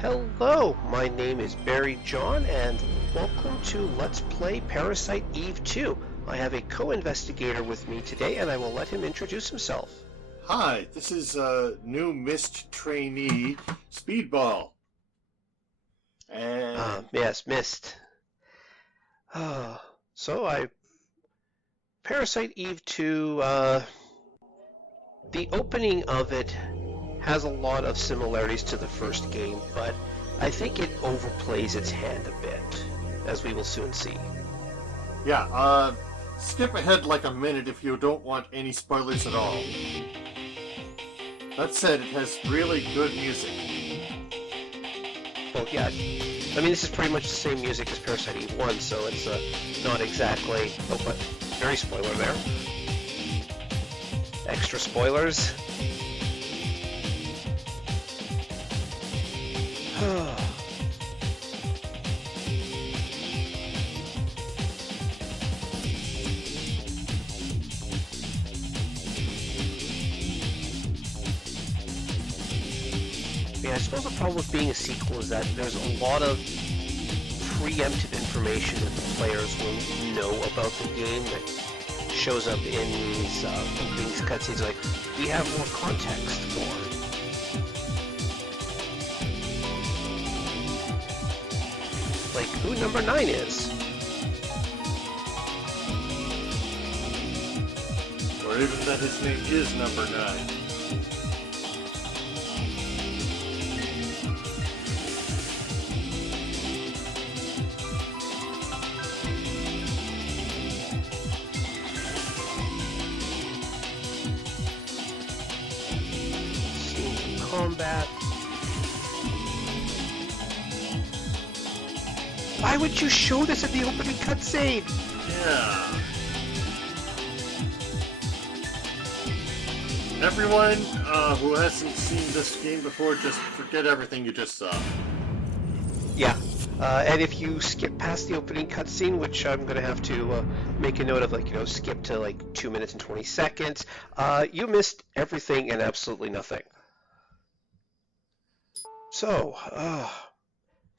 Hello, my name is Barry John, and welcome to Let's Play Parasite Eve 2. I have a co-investigator with me today, and I will let him introduce himself. Hi, this is new Mist trainee Speedball. And Yes, missed. So Parasite Eve 2, the opening of it has a lot of similarities to the first game, but I think it overplays its hand a bit, as we will soon see. yeah, skip ahead like a minute if you don't want any spoilers at all. That said, it has really good music. Well, yeah, I mean, this is pretty much the same music as Parasite Eve 1, so it's not exactly... Oh, but very spoiler there. Extra spoilers. Yeah, I suppose the problem with being a sequel is that there's a lot of preemptive information that the players will know about the game that shows up in these cutscenes. Like, we have more context for. Like, who number 9 is. Or even that his name is number 9. Combat. Why would you show this at the opening cutscene? Yeah. Everyone who hasn't seen this game before, just forget everything you just saw. Yeah. And if you skip past the opening cutscene, which I'm going to have to make a note of, like, skip to like 2 minutes and 20 seconds, you missed everything and absolutely nothing. So,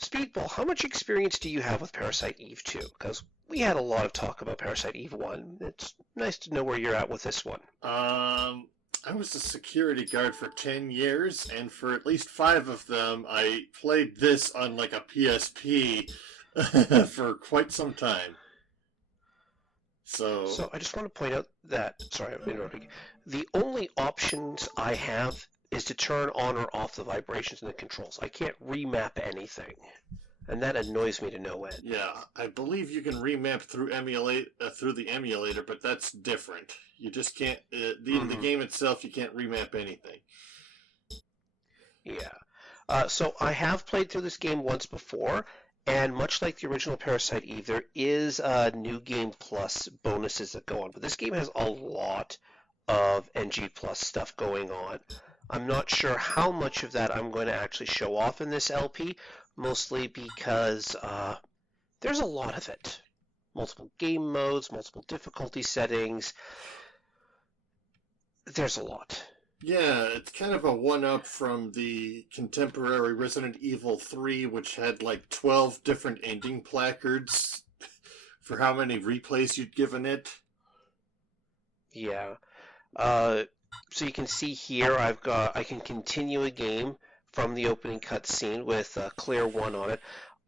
Speedball, how much experience do you have with Parasite Eve 2? Because we had a lot of talk about Parasite Eve 1. It's nice to know where you're at with this one. I was a security guard for 10 years, and for at least 5 of them, I played this on like a PSP for quite some time. So I just want to point out that, sorry, I'm interrupting. The only options I have is to turn on or off the vibrations in the controls. I can't remap anything, and that annoys me to no end. Yeah, I believe you can remap through through the emulator, but that's different. You just can't in the game itself. You can't remap anything. Yeah. So I have played through this game once before, and much like the original Parasite Eve, there is New Game Plus bonuses that go on. But this game has a lot of NG Plus stuff going on. I'm not sure how much of that I'm going to actually show off in this LP, mostly because there's a lot of it. Multiple game modes, multiple difficulty settings. There's a lot. Yeah, it's kind of a one-up from the contemporary Resident Evil 3, which had like 12 different ending placards for how many replays you'd given it. Yeah. So you can see here I can continue a game from the opening cutscene with clear 1 on it.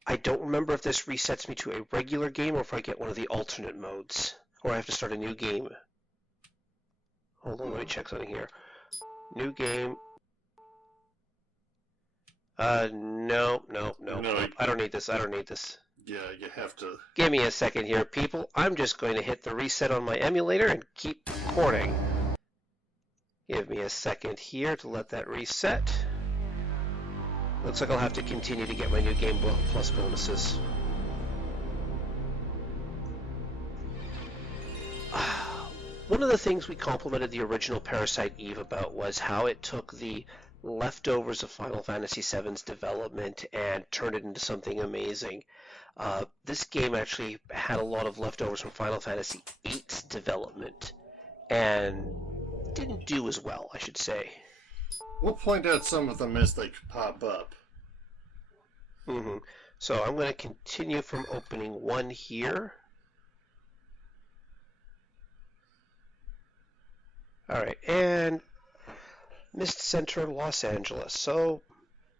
I don't remember if this resets me to a regular game or if I get one of the alternate modes, or I have to start a new game. Hold on, let me check something here. New game. No. I don't need this. I don't need this. Yeah, you have to. Give me a second here, people. I'm just going to hit the reset on my emulator and keep recording. Give me a second here to let that reset. Looks like I'll have to continue to get my New Game Plus bonuses. One of the things we complimented the original Parasite Eve about was how it took the leftovers of Final Fantasy VII's development and turned it into something amazing. This game actually had a lot of leftovers from Final Fantasy VIII's development and didn't do as well, I should say. We'll point out some of them as they pop up. Mm-hmm. So I'm going to continue from opening 1 here. All right, and Mist Center, Los Angeles. So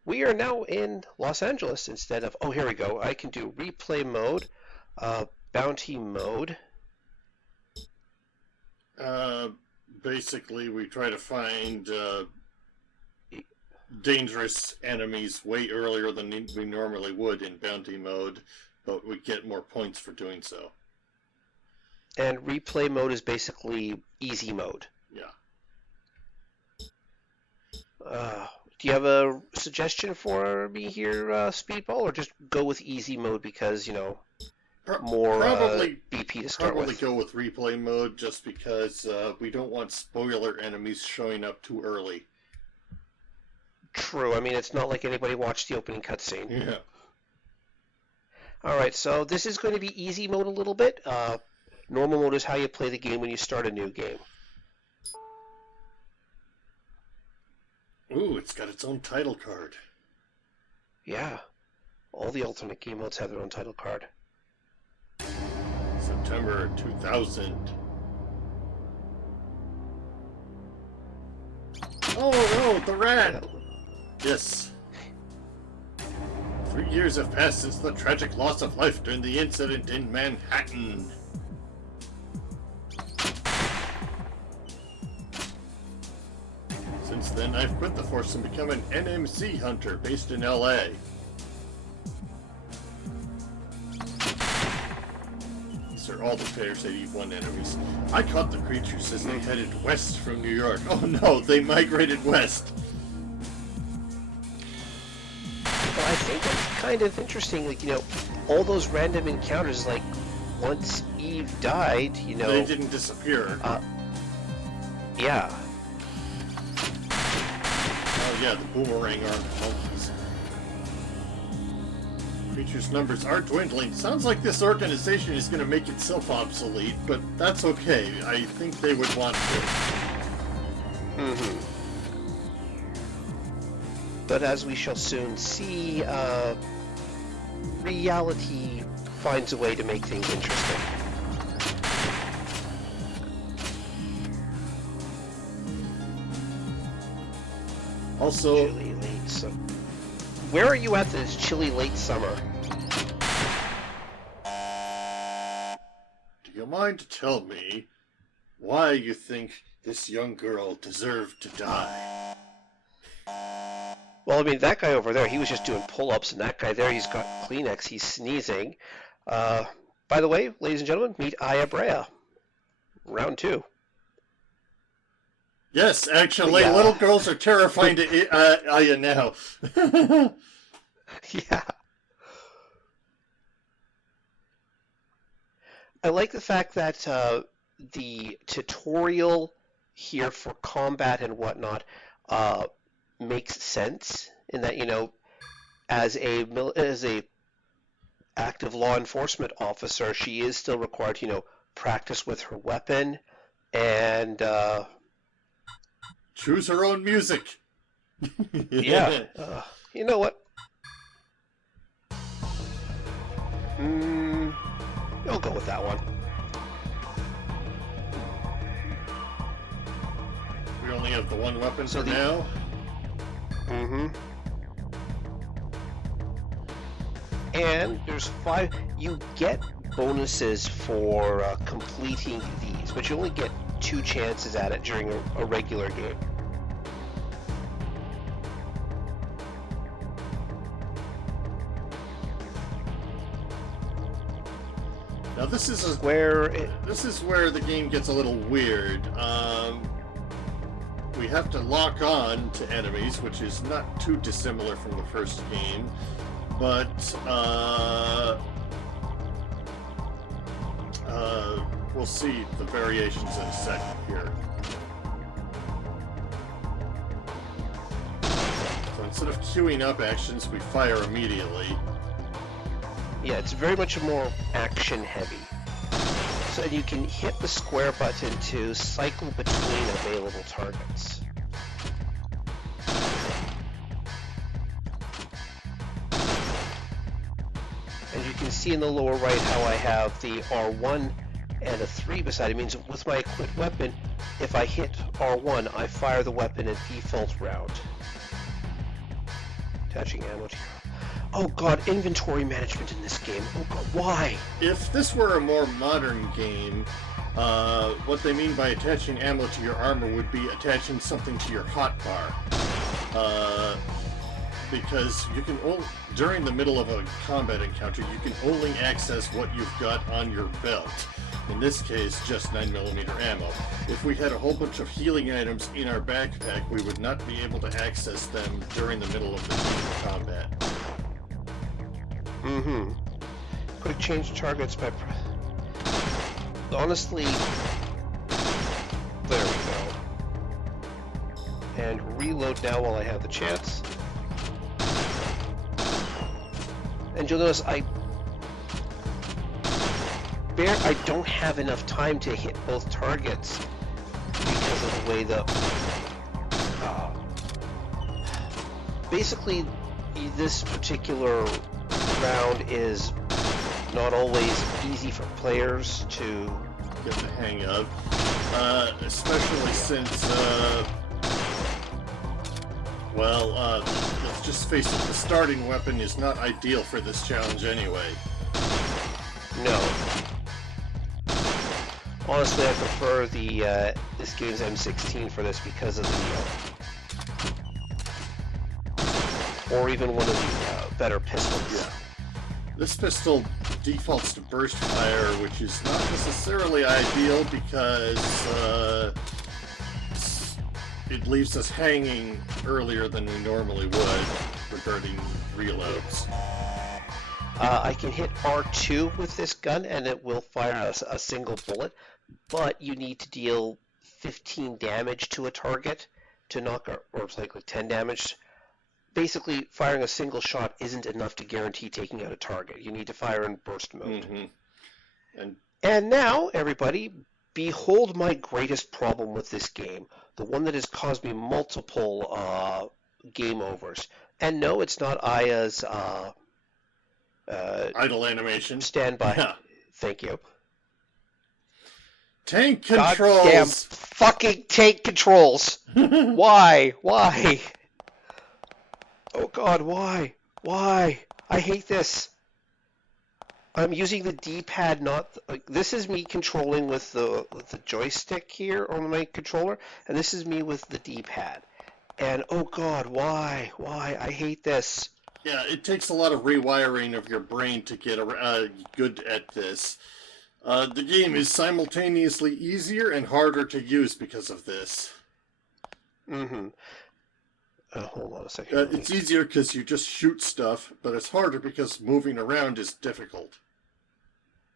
we are now in Los Angeles instead of, oh, here we go. I can do replay mode, bounty mode. Basically, we try to find dangerous enemies way earlier than we normally would in bounty mode, but we get more points for doing so. And replay mode is basically easy mode. Yeah. Do you have a suggestion for me here, Speedball, or just go with easy mode because, you know, more probably BP to start with? Probably go with replay mode just because we don't want spoiler enemies showing up too early. True. I mean, it's not like anybody watched the opening cutscene. Yeah. All right, so this is going to be easy mode a little bit. Normal mode is how you play the game when you start a new game. Ooh, it's got its own title card. Yeah. All the alternate game modes have their own title card. September 2000. Oh no, the rat! Yes. 3 years have passed since the tragic loss of life during the incident in Manhattan. Since then, I've quit the force and become an NMC hunter based in LA. These are all the Parasite Eve 1 enemies. I caught the creatures as they headed west from New York. Oh no, they migrated west. Well, I think it's kind of interesting, like, you know, all those random encounters, like, once Eve died, you know... They didn't disappear. Yeah. Oh yeah, the boomerang armed monkeys. Creatures' numbers are dwindling. Sounds like this organization is going to make itself obsolete, but that's okay. I think they would want to. Mm-hmm. But as we shall soon see, reality finds a way to make things interesting. Also, chilly late summer. Where are you at this chilly late summer? do you mind to tell me why you think this young girl deserved to die? Well, I mean, that guy over there, he was just doing pull-ups, and that guy there, he's got Kleenex, he's sneezing. By the way, ladies and gentlemen, meet Aya Brea. Round 2. Yes, actually, little girls are terrifying to Aya now. Yeah. I like the fact that the tutorial here for combat and whatnot makes sense in that, you know, as a active law enforcement officer, she is still required to, you know, practice with her weapon and choose her own music. Yeah. You know what? I'll go with that one. We only have the one weapon for now. Mm-hmm. And there's 5. You get bonuses for completing these, but you only get 2 chances at it during a regular game. Now this is where the game gets a little weird. We have to lock on to enemies, which is not too dissimilar from the first game, but we'll see the variations in a second here. So instead of queuing up actions, we fire immediately. Yeah, it's very much more action heavy. So you can hit the square button to cycle between available targets. can see in the lower right how I have the R1 and a 3 beside it. It means with my equipped weapon, if I hit R1, I fire the weapon at default round. Attaching ammo to your... Oh god, inventory management in this game. Oh god, why? If this were a more modern game, what they mean by attaching ammo to your armor would be attaching something to your hotbar. Because you can only, during the middle of a combat encounter, you can only access what you've got on your belt. In this case, just 9mm ammo. If we had a whole bunch of healing items in our backpack, we would not be able to access them during the middle of the combat. Mm-hmm. Quick change targets by... Honestly... There we go. And reload now while I have the chance. And you'll notice I don't have enough time to hit both targets because of the way the... basically, this particular round is not always easy for players to get the hang of, especially since, let's just face it, the starting weapon is not ideal for this challenge anyway. No. Honestly, I prefer the this game's M16 for this because of the, or even one of the better pistols. Yeah. This pistol defaults to burst fire, which is not necessarily ideal because it leaves us hanging earlier than we normally would regarding reloads. I can hit R2 with this gun and it will fire a single bullet, but you need to deal 15 damage to a target to knock, or it's like 10 damage. Basically, firing a single shot isn't enough to guarantee taking out a target. You need to fire in burst mode. Mm-hmm. And now, everybody, behold my greatest problem with this game. The one that has caused me multiple game overs. And no, it's not Aya's idle animation. Standby. Yeah. Thank you. Tank controls! Goddamn fucking tank controls! Why? Why? Oh god, why? Why? I hate this. I'm using the D-pad, not... this is me controlling with the joystick here on my controller, and this is me with the D-pad. And, oh god, why? Why? I hate this. Yeah, it takes a lot of rewiring of your brain to get good at this. The game is simultaneously easier and harder to use because of this. Mm-hmm. Hold on a second. It's easier because you just shoot stuff, but it's harder because moving around is difficult.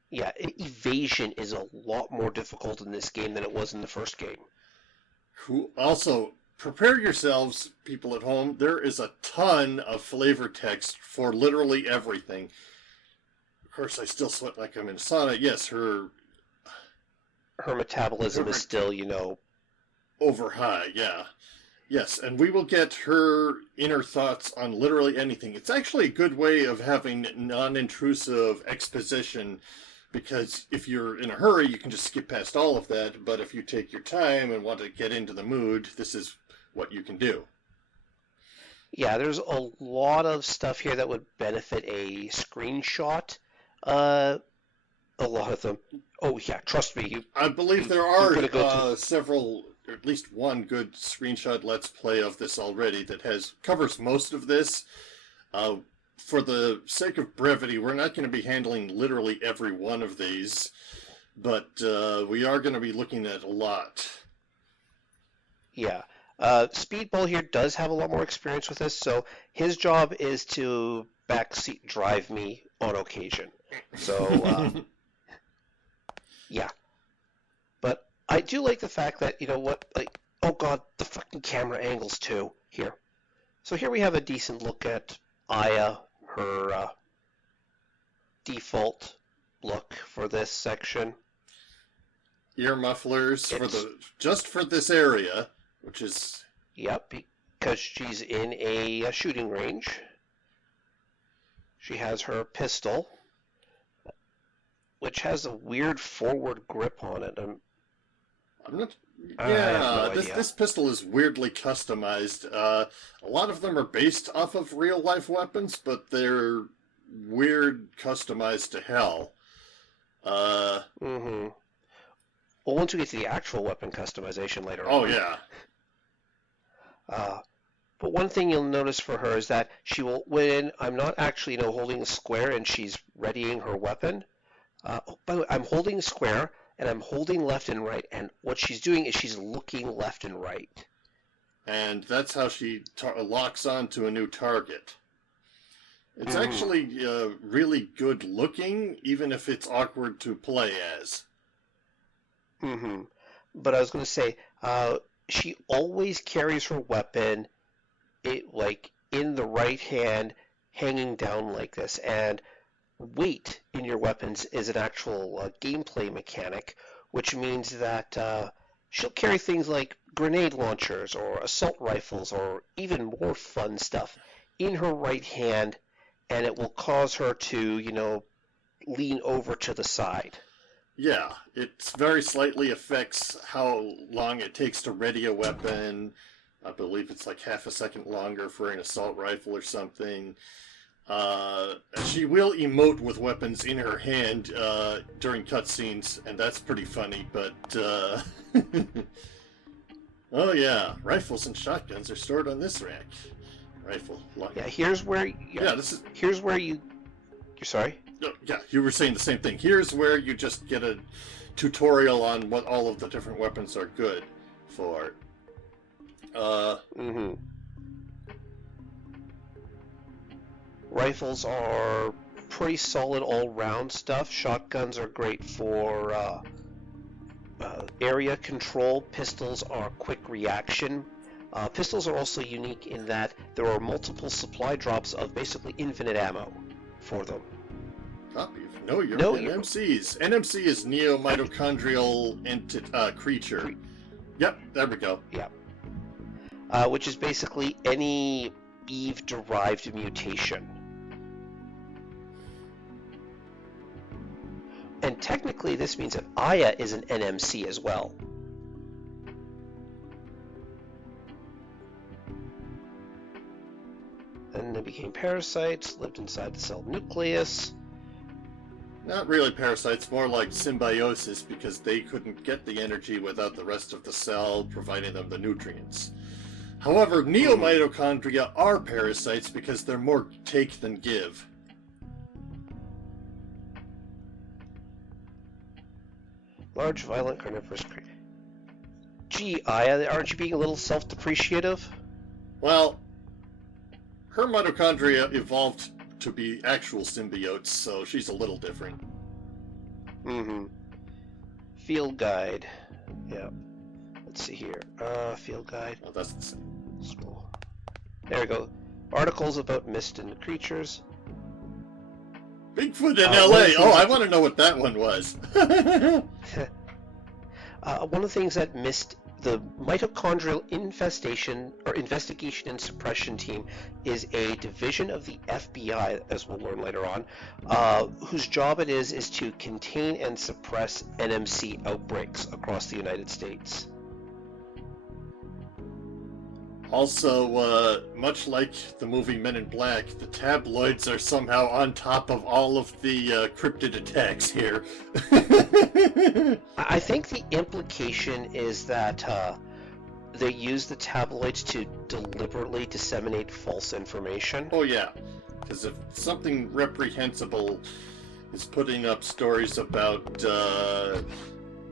Yeah, evasion is a lot more difficult in this game than it was in the first game. Also, prepare yourselves, people at home. There is a ton of flavor text for literally everything. Of course, I still sweat like I'm in sauna. Yes, her metabolism is still, over high, yeah. Yes, and we will get her inner thoughts on literally anything. It's actually a good way of having non-intrusive exposition, because if you're in a hurry, you can just skip past all of that, but if you take your time and want to get into the mood, this is what you can do. Yeah, there's a lot of stuff here that would benefit a screenshot. A lot of them. Oh, yeah, trust me. I believe there are several... or at least one good screenshot Let's Play of this already that covers most of this. For the sake of brevity, we're not going to be handling literally every one of these, but we are going to be looking at a lot. Yeah. Speedball here does have a lot more experience with this, so his job is to backseat drive me on occasion. So, yeah. But I do like the fact that, oh god, the fucking camera angles too, here. So here we have a decent look at Aya, her default look for this section. Ear mufflers just for this area, which is... Yep, because she's in a shooting range. She has her pistol. which has a weird forward grip on it. I'm not. I have Yeah, no this idea. this pistol is weirdly customized. A lot of them are based off of real life weapons, but they're weird customized to hell. Uh, Mm-hmm. Well, once we get to the actual weapon customization later oh on, yeah, uh, but one thing you'll notice for her is that she will, when I'm not actually, holding the square and she's readying her weapon. Oh, by the way, I'm holding the square and I'm holding left and right, and what she's doing is she's looking left and right. and that's how she locks on to a new target. It's Mm-hmm. actually really good looking, even if it's awkward to play as. Mm-hmm. But I was going to say, she always carries her weapon like in the right hand, hanging down like this, and weight in your weapons is an actual gameplay mechanic, which means that she'll carry things like grenade launchers or assault rifles or even more fun stuff in her right hand, and it will cause her to, lean over to the side. Yeah, it very slightly affects how long it takes to ready a weapon. I believe it's like half a second longer for an assault rifle or something. She will emote with weapons in her hand during cutscenes, and that's pretty funny, but oh yeah, rifles and shotguns are stored on this rack. Rifle. Yeah, Yeah, this is. here's where you're sorry. Oh, yeah, you were saying the same thing. Here's where you just get a tutorial on what all of the different weapons are good for. Uh, Mm-hmm. Rifles are pretty solid all-round stuff. Shotguns are great for area control. Pistols are quick reaction. Pistols are also unique in that there are multiple supply drops of basically infinite ammo for them. copy. No, you're No, you're NMCs. NMC is neo-mitochondrial creature. Yep, there we go. yeah, which is basically any Eve-derived mutation. And technically, this means that Aya is an NMC as well. Then they became parasites, lived inside the cell nucleus. Not really parasites, more like symbiosis because they couldn't get the energy without the rest of the cell providing them the nutrients. However, neo-mitochondria are parasites because they're more take than give. Large, violent, carnivorous creature. Gee, Aya, aren't you being a little self-depreciative? Well, her mitochondria evolved to be actual symbiotes, so she's a little different. Mm-hmm. Field guide. Yeah. Let's see here. Field guide. Well, that's the same. Scroll. There we go. Articles about mist and creatures. Bigfoot in LA. Oh, I want to know what that one was. One of the things that missed the mitochondrial infestation or investigation and suppression team is a division of the FBI, as we'll learn later on, whose job it is to contain and suppress NMC outbreaks across the United States. Also, much like the movie Men in Black, the tabloids are somehow on top of all of the cryptid attacks here. I think the implication is that they use the tabloids to deliberately disseminate false information. Oh yeah, because if something reprehensible is putting up stories about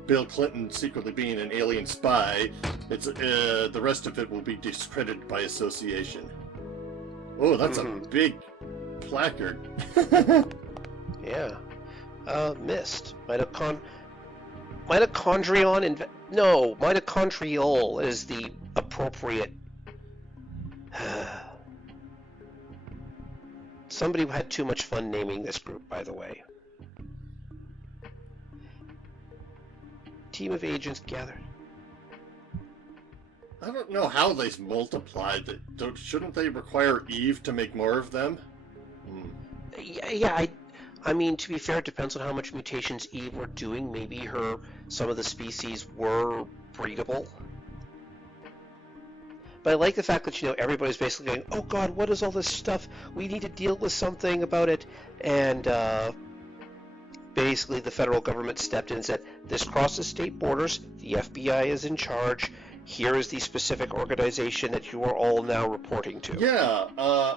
Bill Clinton secretly being an alien spy, it's the rest of it will be discredited by association. Oh, that's a big placard. Yeah. Missed. Mitochondrion. No, mitochondrial is the appropriate. Somebody had too much fun naming this group, by the way. Team of agents gathered. I don't know how they multiplied. Shouldn't they require Eve to make more of them? Yeah, I mean, to be fair, it depends on how much mutations Eve were doing. Maybe some of the species were breedable. But I like the fact that, everybody's basically going, oh God, what is all this stuff? We need to deal with something about it. And basically the federal government stepped in and said, this crosses state borders. The FBI is in charge. Here is the specific organization that you are all now reporting to. Yeah,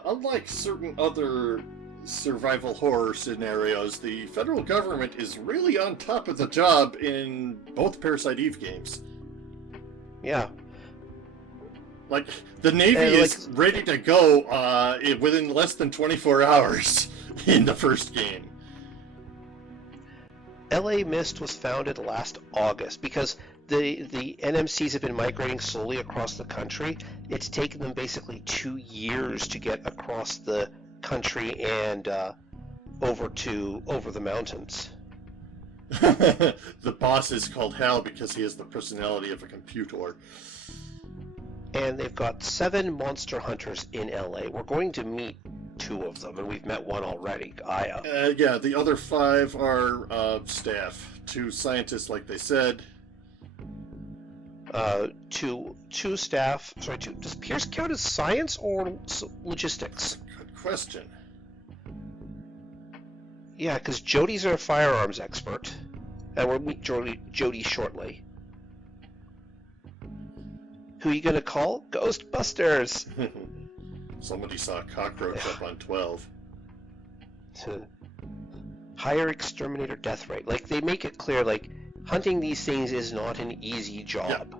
unlike certain other survival horror scenarios, the federal government is really on top of the job in both Parasite Eve games. Yeah. Like, the Navy is ready to go within less than 24 hours in the first game. LA Mist was founded last August because the NMCs have been migrating slowly across the country. It's taken them basically 2 years to get across the country and over the mountains. The boss is called Hal because he has the personality of a computer. And they've got 7 monster hunters in LA. We're going to meet 2 of them, and we've met one already, Aya. Yeah, the other 5 are staff. 2 scientists, like they said. 2 staff. Sorry, 2. Does Pierce count as science or logistics? Good question. Yeah, because Jody's our firearms expert, and we'll meet Jody shortly. Who are you gonna call? Ghostbusters! Somebody saw a cockroach up on 12. Higher exterminator death rate. Like, they make it clear, like, hunting these things is not an easy job. Yeah.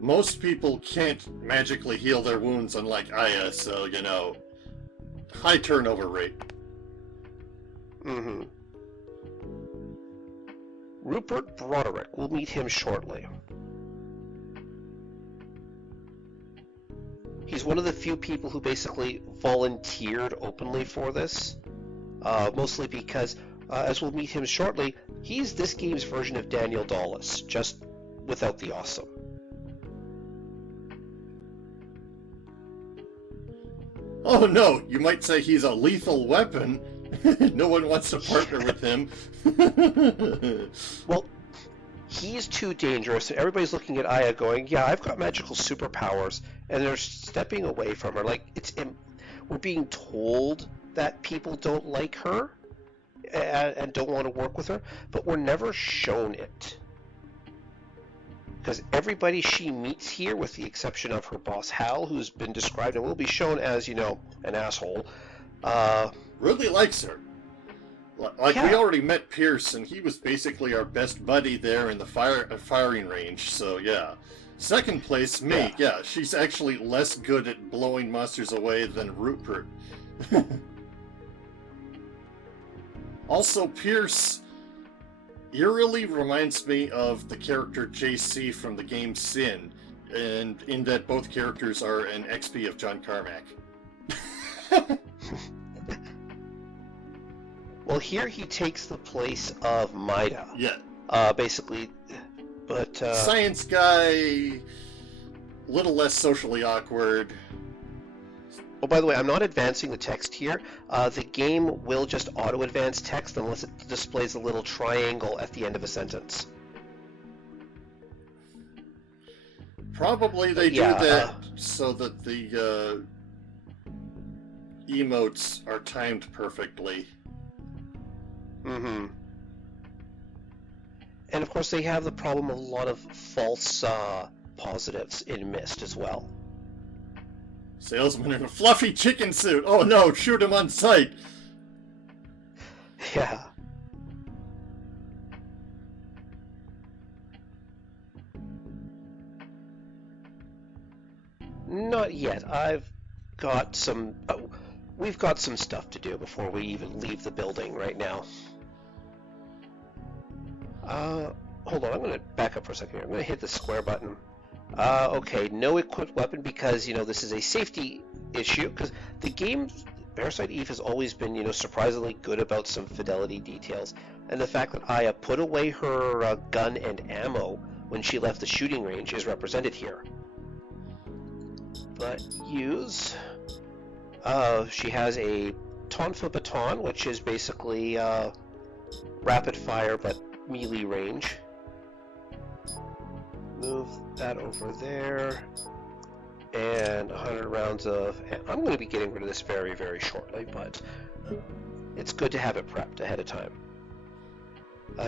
Most people can't magically heal their wounds unlike Aya, so, high turnover rate. Mm-hmm. Rupert Broderick. We'll meet him shortly. He's one of the few people who basically volunteered openly for this, mostly because, as we'll meet him shortly, he's this game's version of Daniel Dawes, just without the awesome. Oh no, you might say he's a lethal weapon. No one wants to partner with him. Well, he's too dangerous. Everybody's looking at Aya going, yeah, I've got magical superpowers, and they're stepping away from her. Like, we're being told that people don't like her and don't want to work with her, but we're never shown it. Because everybody she meets here, with the exception of her boss Hal, who's been described and will be shown as, an asshole, really likes her. Like, yeah. We already met Pierce, and he was basically our best buddy there in the firing range, so yeah. Second place, me. Yeah, she's actually less good at blowing monsters away than Rupert. Also, Pierce eerily reminds me of the character JC from the game Sin, and in that both characters are an XP of John Carmack. Well, here he takes the place of Maida. Yeah. Basically, but... Science guy, little less socially awkward. Oh, by the way, I'm not advancing the text here. The game will just auto-advance text unless it displays a little triangle at the end of a sentence. Probably they do that so that the emotes are timed perfectly. Mm-hmm. And of course they have the problem of a lot of false positives in Myst as well. Salesman in a fluffy chicken suit! Oh no, shoot him on sight! Yeah. Not yet. I've got some... we've got some stuff to do before we even leave the building right now. Hold on, I'm going to back up for a second here. I'm going to hit the square button. Okay, no equipped weapon because, this is a safety issue, because the game, Parasite Eve, has always been, surprisingly good about some fidelity details, and the fact that Aya put away her gun and ammo when she left the shooting range is represented here. But use... she has a tonfa baton, which is basically rapid fire, but melee range. Move that over there. And 100 rounds of... I'm going to be getting rid of this very, very shortly, but it's good to have it prepped ahead of time.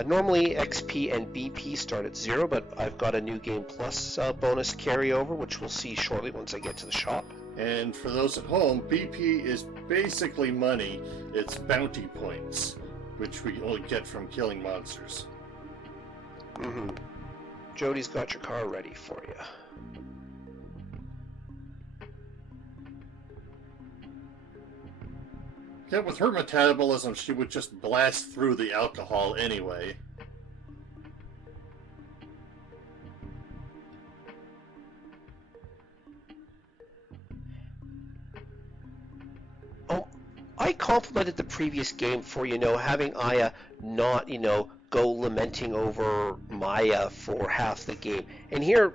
Normally XP and BP start at 0, but I've got a New Game Plus bonus carryover, which we'll see shortly once I get to the shop. And for those at home, BP is basically money. It's bounty points, which we only get from killing monsters. Mm-hmm. Jody's got your car ready for you. Yeah, with her metabolism, she would just blast through the alcohol anyway. Oh, I complimented the previous game for, having Aya not, go lamenting over Maya for half the game. And here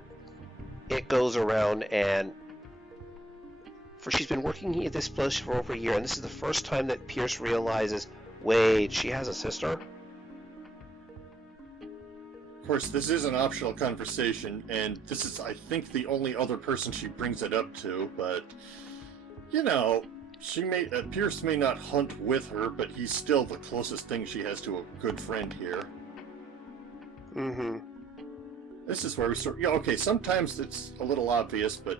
it goes around and she's been working at this place for over a year, and this is the first time that Pierce realizes, wait, she has a sister? Of course, this is an optional conversation, and this is, I think, the only other person she brings it up to, but, Pierce may not hunt with her, but he's still the closest thing she has to a good friend here. Mm-hmm. This is where we start, okay, sometimes it's a little obvious, but,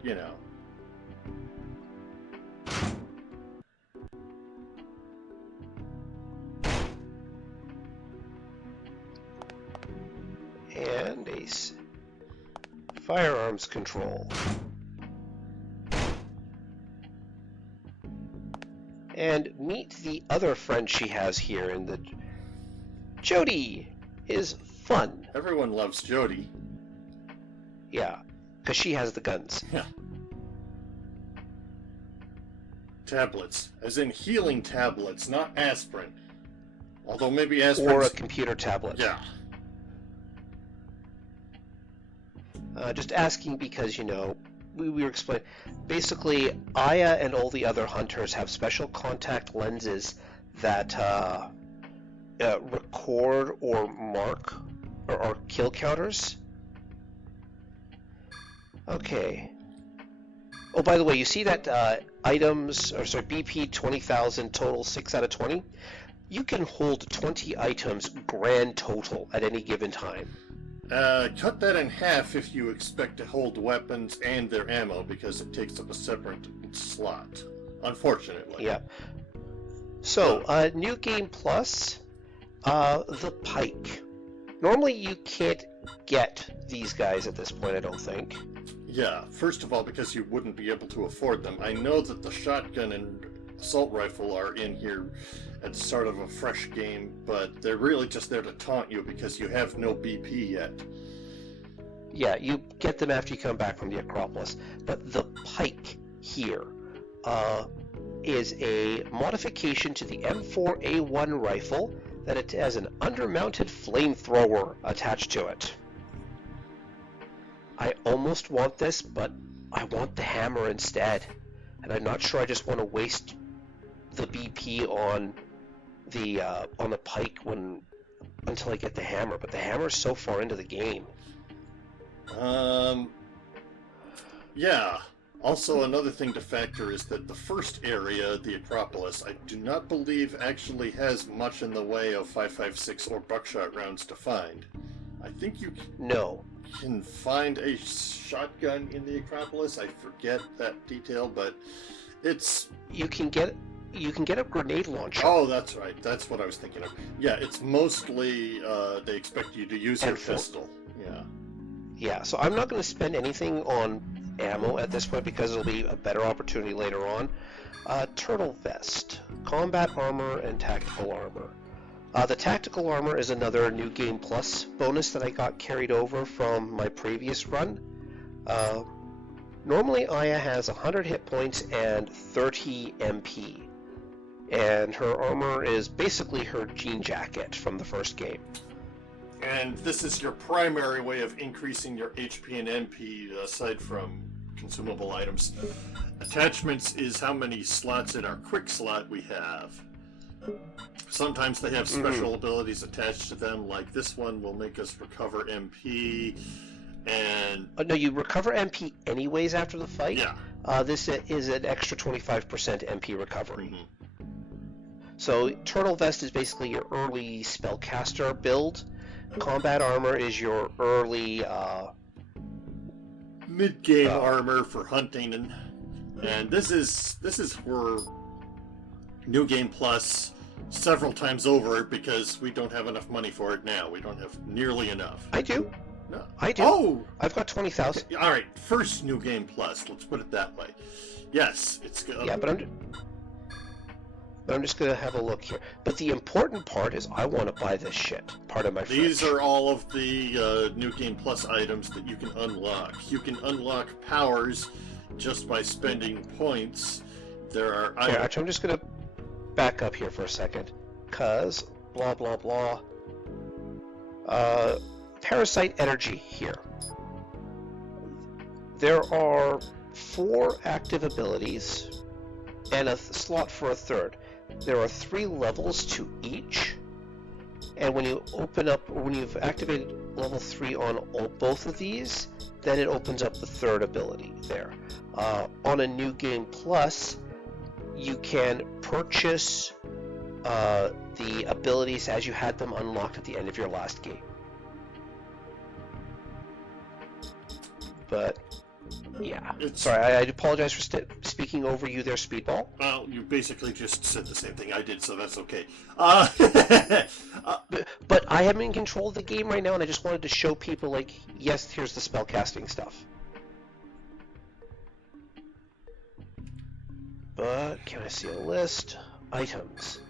And a firearms control. And meet the other friend she has here in the... Jody is fun. Everyone loves Jody. Yeah, because she has the guns. Yeah. Tablets, as in healing tablets, not aspirin. Although maybe aspirin... Or a computer tablet. Yeah. Just asking because, we were explaining. Basically, Aya and all the other hunters have special contact lenses that record or mark or kill counters. Okay. Oh, by the way, you see that BP 20,000 total 6 out of 20? You can hold 20 items grand total at any given time. Cut that in half if you expect to hold weapons and their ammo, because it takes up a separate slot, unfortunately. Yeah. So, New Game Plus, the Pike. Normally you can't get these guys at this point, I don't think. Yeah, first of all, because you wouldn't be able to afford them. I know that the shotgun and assault rifle are in here at the start of a fresh game, but they're really just there to taunt you because you have no BP yet. Yeah, you get them after you come back from the Acropolis. But the Pike here is a modification to the M4A1 rifle that it has an undermounted flamethrower attached to it. I almost want this, but I want the hammer instead. And I'm not sure I just want to waste the BP on the Pike until I get the hammer, but the hammer is so far into the game. Yeah. Also, another thing to factor is that the first area, the Acropolis, I do not believe actually has much in the way of 5.56 or buckshot rounds to find. I think you can find a shotgun in the Acropolis. I forget that detail, but it's... You can get a grenade launcher. Oh, that's right. That's what I was thinking of. Yeah, it's mostly they expect you to use your pistol. Yeah. Yeah, so I'm not going to spend anything on ammo at this point because it'll be a better opportunity later on. Turtle vest, combat armor, and tactical armor. The tactical armor is another New Game Plus bonus that I got carried over from my previous run. Normally Aya has 100 hit points and 30 MP. And her armor is basically her jean jacket from the first game. And this is your primary way of increasing your HP and MP, aside from consumable items. Attachments is how many slots in our quick slot we have. Sometimes they have special abilities attached to them, like this one will make us recover MP, and... No, you recover MP anyways after the fight. Yeah. This is an extra 25% MP recovery. Mm-hmm. So Turtle Vest is basically your early spellcaster build. Combat Armor is your early... mid-game armor for hunting, and this is for New Game Plus several times over because we don't have enough money for it now. We don't have nearly enough. I do. No. I do. Oh! I've got 20,000. All right, first New Game Plus. Let's put it that way. Yes, it's good. Yeah, but I'm just gonna have a look here. But the important part is I want to buy this shit. Part of my fridge. These are all of the New Game Plus items that you can unlock. You can unlock powers just by spending points. There are... Here, actually, I'm just gonna back up here for a second. Cause, blah, blah, blah. Parasite Energy here. There are 4 active abilities and a slot for a third. There are 3 levels to each, and when you open up, when you've activated level 3 on both of these, then it opens up the third ability there. On a New Game Plus, you can purchase the abilities as you had them unlocked at the end of your last game. But yeah, sorry, I apologize for speaking over you there, Speedball. Well, you basically just said the same thing I did, so that's okay. But I am in control of the game right now, and I just wanted to show people, like, yes, here's the spellcasting stuff. But can I see a list? Items.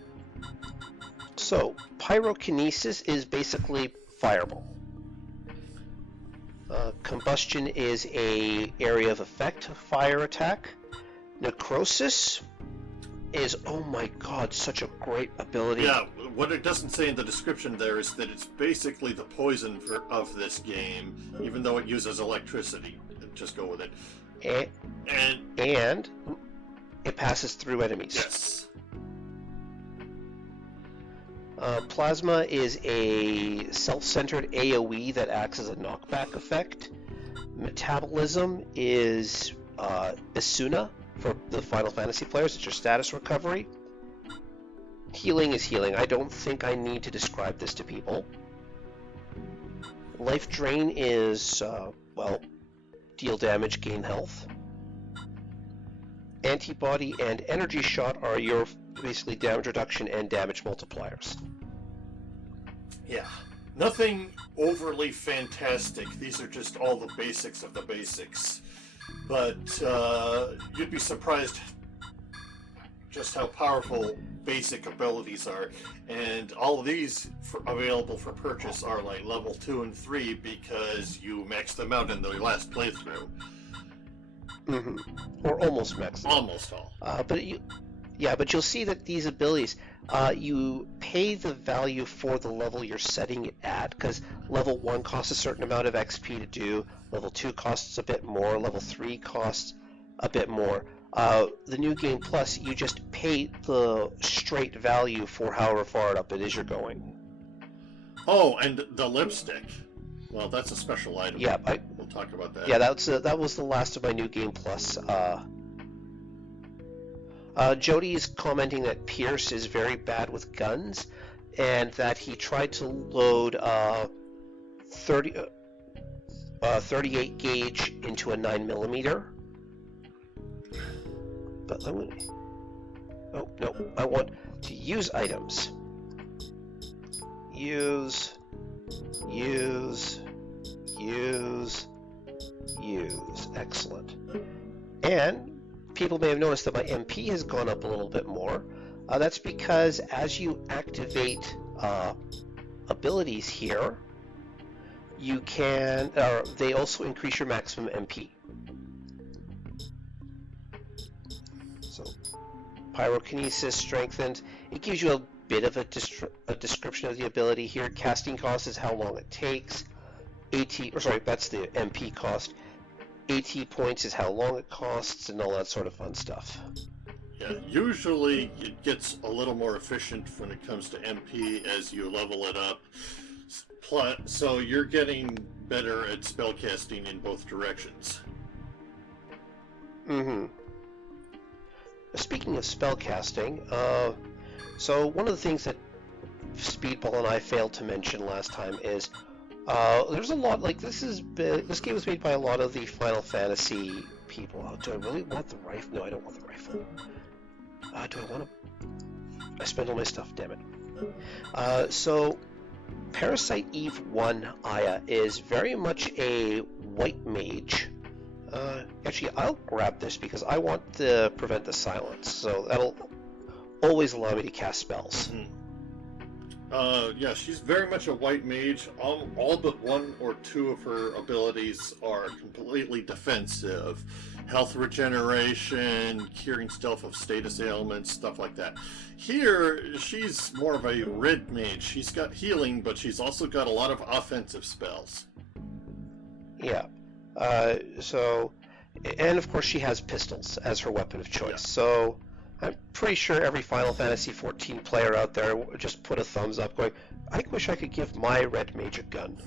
So, pyrokinesis is basically fireball. Combustion is a area of effect fire attack. Necrosis is, oh my god, such a great ability. Yeah, what it doesn't say in the description there is that it's basically the poison of this game, even though it uses electricity. Just go with it. And it passes through enemies. Yes. Plasma is a self-centered AoE that acts as a knockback effect. Metabolism is Isuna for the Final Fantasy players. It's your status recovery. Healing is healing. I don't think I need to describe this to people. Life Drain is, well, deal damage, gain health. Antibody and Energy Shot are your basically damage reduction and damage multipliers. Yeah, nothing overly fantastic. These are just all the basics of the basics. But you'd be surprised just how powerful basic abilities are. And all of these available for purchase are like level 2 and 3 because you maxed them out in the last playthrough. Mm-hmm. Or almost maxed. Almost all. But you'll see that these abilities, you pay the value for the level you're setting it at, because level 1 costs a certain amount of XP to do, level 2 costs a bit more, level 3 costs a bit more. The New Game Plus, you just pay the straight value for however far up it is you're going. Oh, and the lipstick. Well, that's a special item. Yeah, we'll talk about that. Yeah, that was the last of my New Game Plus. Jody is commenting that Pierce is very bad with guns, and that he tried to load 38 gauge into a 9mm. But let me... Oh, no. I want to use items. Use. Excellent. And people may have noticed that my MP has gone up a little bit more. That's because as you activate abilities here, you can, they also increase your maximum MP. So, pyrokinesis strengthened. It gives you a bit of a description of the ability here. Casting cost is how long it takes. That's the MP cost. AT points is how long it costs, and all that sort of fun stuff. Yeah, usually it gets a little more efficient when it comes to MP as you level it up. Plus, so you're getting better at spellcasting in both directions. Mm-hmm. Speaking of spellcasting, so one of the things that Speedball and I failed to mention last time is there's a lot, like this game was made by a lot of the Final Fantasy people. Oh, do I really want the rifle? No, I don't want the rifle. Do I want to? I spent all my stuff, damn it. So Parasite Eve 1 Aya is very much a white mage. Actually, I'll grab this because I want to prevent the silence, so that'll always allow me to cast spells. Yeah, she's very much a white mage. All but one or two of her abilities are completely defensive. Health regeneration, curing stealth of status ailments, stuff like that. Here, she's more of a red mage. She's got healing, but she's also got a lot of offensive spells. Yeah. And of course she has pistols as her weapon of choice. Yeah. So I'm pretty sure every Final Fantasy XIV player out there just put a thumbs up going, I wish I could give my red mage a gun.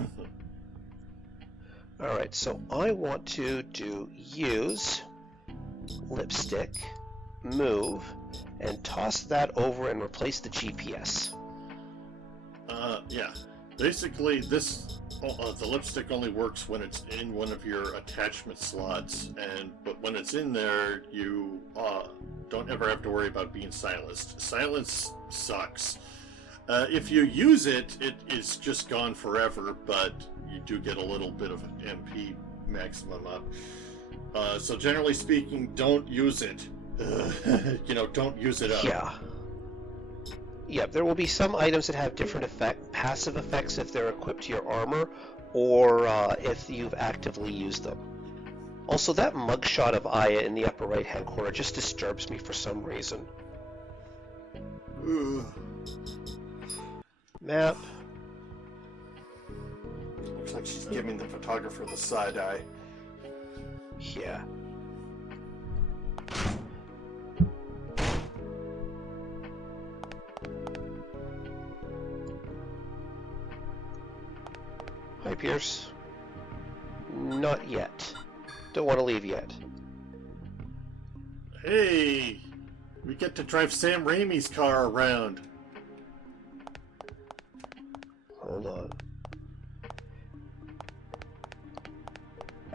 Alright, so I want to use lipstick, move, and toss that over and replace the GPS. Yeah. Basically, the lipstick only works when it's in one of your attachment slots, but when it's in there, you don't ever have to worry about being silenced. Silence sucks. If you use it, it is just gone forever, but you do get a little bit of an MP maximum up. So generally speaking, don't use it. Don't use it up. Yeah. Yeah, there will be some items that have different passive effects if they're equipped to your armor, or if you've actively used them. Also, that mugshot of Aya in the upper right-hand corner just disturbs me for some reason. Map. Looks like she's giving the photographer the side eye. Yeah. Hi, Pierce. Not yet. Don't want to leave yet. Hey! We get to drive Sam Raimi's car around. Hold on.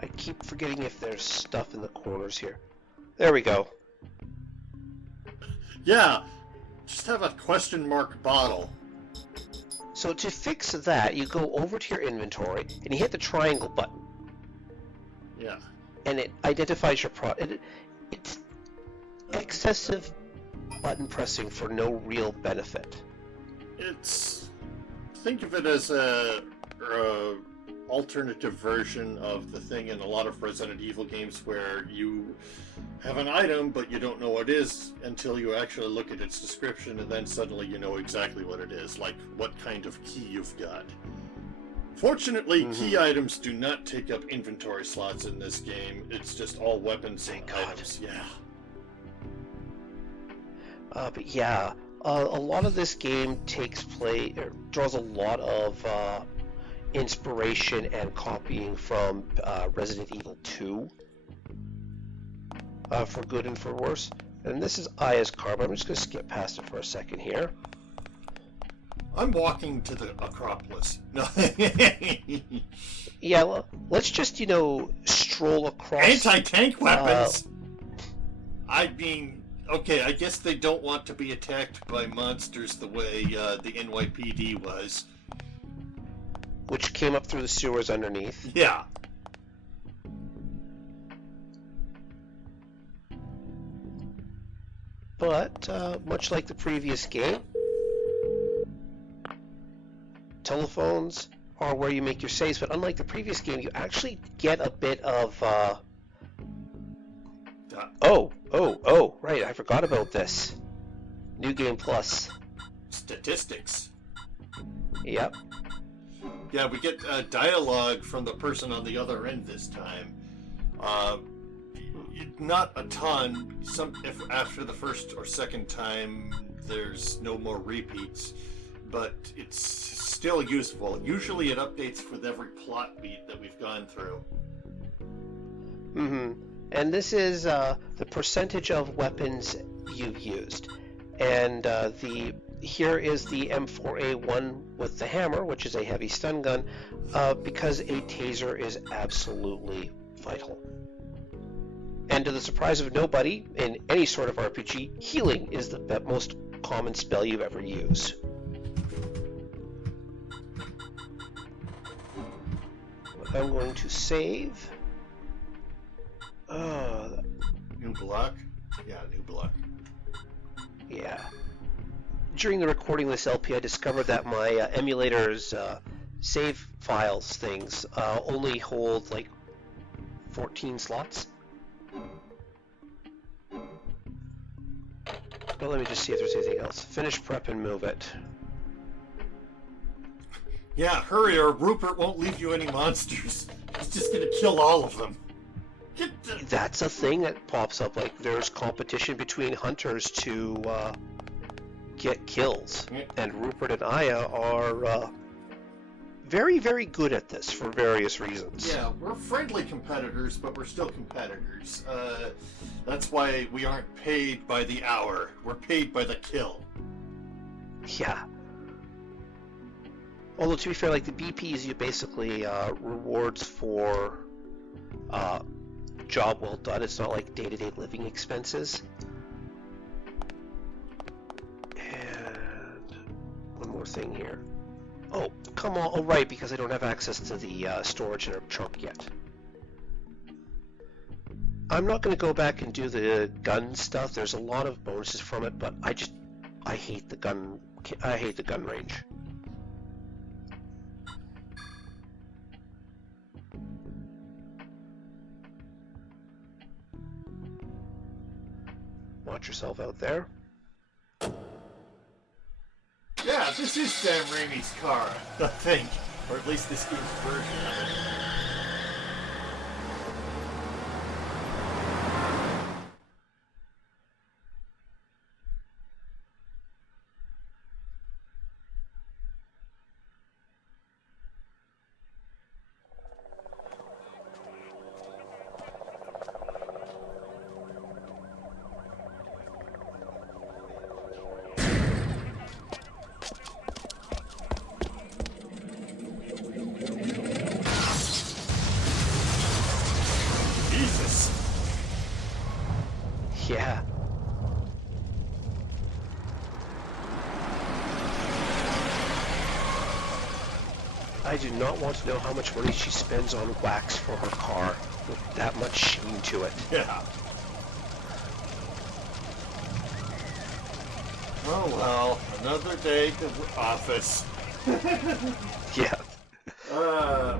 I keep forgetting if there's stuff in the corners here. There we go. Yeah! Just have a question mark bottle. So to fix that, you go over to your inventory and you hit the triangle button. Yeah. And it identifies your product. It's excessive button pressing for no real benefit. Think of it as a alternative version of the thing in a lot of Resident Evil games where you have an item but you don't know what it is until you actually look at its description, and then suddenly you know exactly what it is, like what kind of key you've got. Fortunately, key items do not take up inventory slots in this game. It's just all weapons and items. Yeah. But yeah, a lot of this game draws a lot of inspiration and copying from Resident Evil 2, for good and for worse. And this is Aya's car, but I'm just going to skip past it for a second here. I'm walking to the Acropolis. No. Yeah, well, let's just, stroll across. Anti-tank weapons? I mean, okay, I guess they don't want to be attacked by monsters the way the NYPD was. Which came up through the sewers underneath. Yeah. But, much like the previous game, telephones are where you make your saves, but unlike the previous game, you actually get a bit of, right, I forgot about this. New Game Plus. Statistics. Yep. Yeah, we get dialogue from the person on the other end this time. not a ton. If after the first or second time, there's no more repeats, but it's still useful. Usually, it updates with every plot beat that we've gone through. Mm-hmm. And this is the percentage of weapons you've used. And here is the M4A1 with the hammer, which is a heavy stun gun, because a taser is absolutely vital. And to the surprise of nobody, in any sort of RPG, healing is the most common spell you ever use. I'm going to save. New block? Yeah, new block. Yeah. During the recording of this LP, I discovered that my emulator's save files things only hold like 14 slots. But let me just see if there's anything else. Finish prep and move it. Yeah, hurry or Rupert won't leave you any monsters. He's just gonna kill all of them. That's a thing that pops up. Like, there's competition between hunters to get kills. Yeah. And Rupert and Aya are very, very good at this for various reasons. Yeah, we're friendly competitors, but we're still competitors. That's why we aren't paid by the hour. We're paid by the kill. Yeah. Although, to be fair, like, the BPs, you basically rewards for job well done. It's not like day-to-day living expenses. And one more thing here. Oh, come on. Oh, right, because I don't have access to the storage in our trunk yet. I'm not going to go back and do the gun stuff. There's a lot of bonuses from it, but I hate the gun range. Watch yourself out there. Yeah, this is Sam Raimi's car, I think. Or at least this game's version of it. Yeah. I do not want to know how much money she spends on wax for her car with that much sheen to it. Yeah. Oh well, another day to the office. Yeah.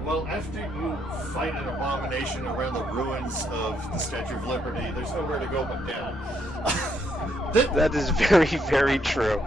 Well, after you fight an abomination around the ruins of the Statue of Liberty, there's nowhere to go but down. That is very, very true.